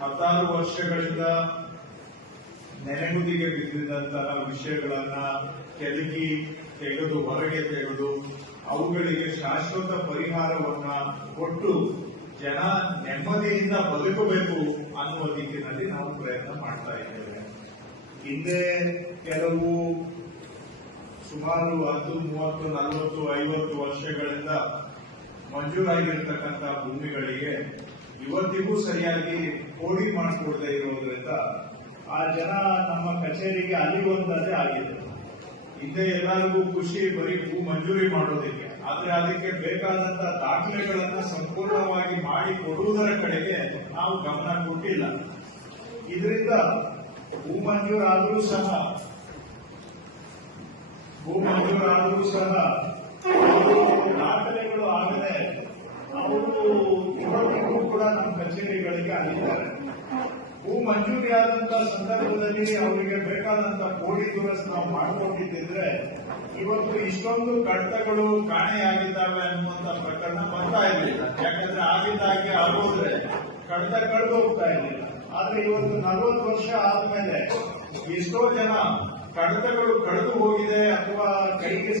ಹತ್ತಾರು ವರ್ಷಗಳಿಂದ ನೆನೆಗುದಿಗೆ ಬಿದ್ದಿದ್ದಂತಹ ವಿಷಯಗಳನ್ನ ಕೆದಕಿ ತೆಗೆದು ಹೊರಗೆ ತೆಗೆದು ಅವುಗಳಿಗೆ ಶಾಶ್ವತ ಪರಿಹಾರವನ್ನ ಕೊಟ್ಟು ಜನ ನೆಮ್ಮದಿಯಿಂದ ಬದುಕಬೇಕು ಅನ್ನುವ ದಿಕ್ಕಿನಲ್ಲಿ ನಾವು ಪ್ರಯತ್ನ ಮಾಡ್ತಾ ಇದ್ದೇವೆ. ಹಿಂದೆ ಕೆಲವು ಸುಮಾರು ಹತ್ತು, ಮೂವತ್ತು, ನಲವತ್ತು, ಐವತ್ತು ವರ್ಷಗಳಿಂದ ಮಂಜೂರಾಗಿರ್ತಕ್ಕಂಥ ಭೂಮಿಗಳಿಗೆ ಇವತ್ತಿಗೂ ಸರಿಯಾಗಿ ಕೋಡಿಂಗ್ ಮಾಡಿಸ್ಕೊಡ್ತಾ ಇರೋದ್ರಿಂದ ಆ ಜನ ನಮ್ಮ ಕಚೇರಿಗೆ ಅಲಿಯುವಂತದ್ದೇ ಆಗಿದೆ ಹಿಂದೆ ಎಲ್ಲರಿಗೂ ಖುಷಿ, ಬರೀ ಭೂ ಮಂಜೂರಿ ಮಾಡೋದಕ್ಕೆ. ಆದ್ರೆ ಅದಕ್ಕೆ ಬೇಕಾದಂತ ದಾಖಲೆಗಳನ್ನ ಸಂಪೂರ್ಣವಾಗಿ ಮಾಡಿ ಕೊಡುವುದರ ಕಡೆಗೆ ನಾವು ಗಮನ ಕೊಟ್ಟಿಲ್ಲ. ಇದರಿಂದ ಭೂ ಮಂಜೂರಾದರೂ ಸಹ, ಭೂ ಮಂಜೂರಾದರೂ ಸಹ ದಾಖಲೆಗಳು ಆಗದೆ ಕಚೇರಿಗಳಿಗೆ ಆಗಿದ್ದಾರೆ. ಭೂ ಮಂಜೂರಿ ಆದಂತಹ ಸಂದರ್ಭದಲ್ಲಿ ಅವರಿಗೆ ಬೇಕಾದಂತಹ ಕೋಡಿ ದುರಸ್ ನಾವು ಮಾಡಿಕೊಂಡಿದ್ದಿದ್ರೆ ಇವತ್ತು ಇಷ್ಟೊಂದು ಕಡತಗಳು ಕಾಣೆಯಾಗಿದ್ದಾವೆ ಅನ್ನುವಂತ ಪ್ರಕರಣ ಬರ್ತಾ ಇರಲಿಲ್ಲ ಯಾಕಂದ್ರೆ ಆಗಿದ್ದಾಗೆ ಆಗೋದ್ರೆ ಕಡತ ಕಳೆದು ಹೋಗ್ತಾ ಇರಲಿಲ್ಲ ಆದ್ರೆ ಇವತ್ತು ನಲವತ್ತು ವರ್ಷ ಆದ್ಮೇಲೆ ಎಷ್ಟೋ ಜನ ಕಡತಗಳು ಕಳೆದು ಹೋಗಿದೆ ಅಥವಾ ಕೈಗೆ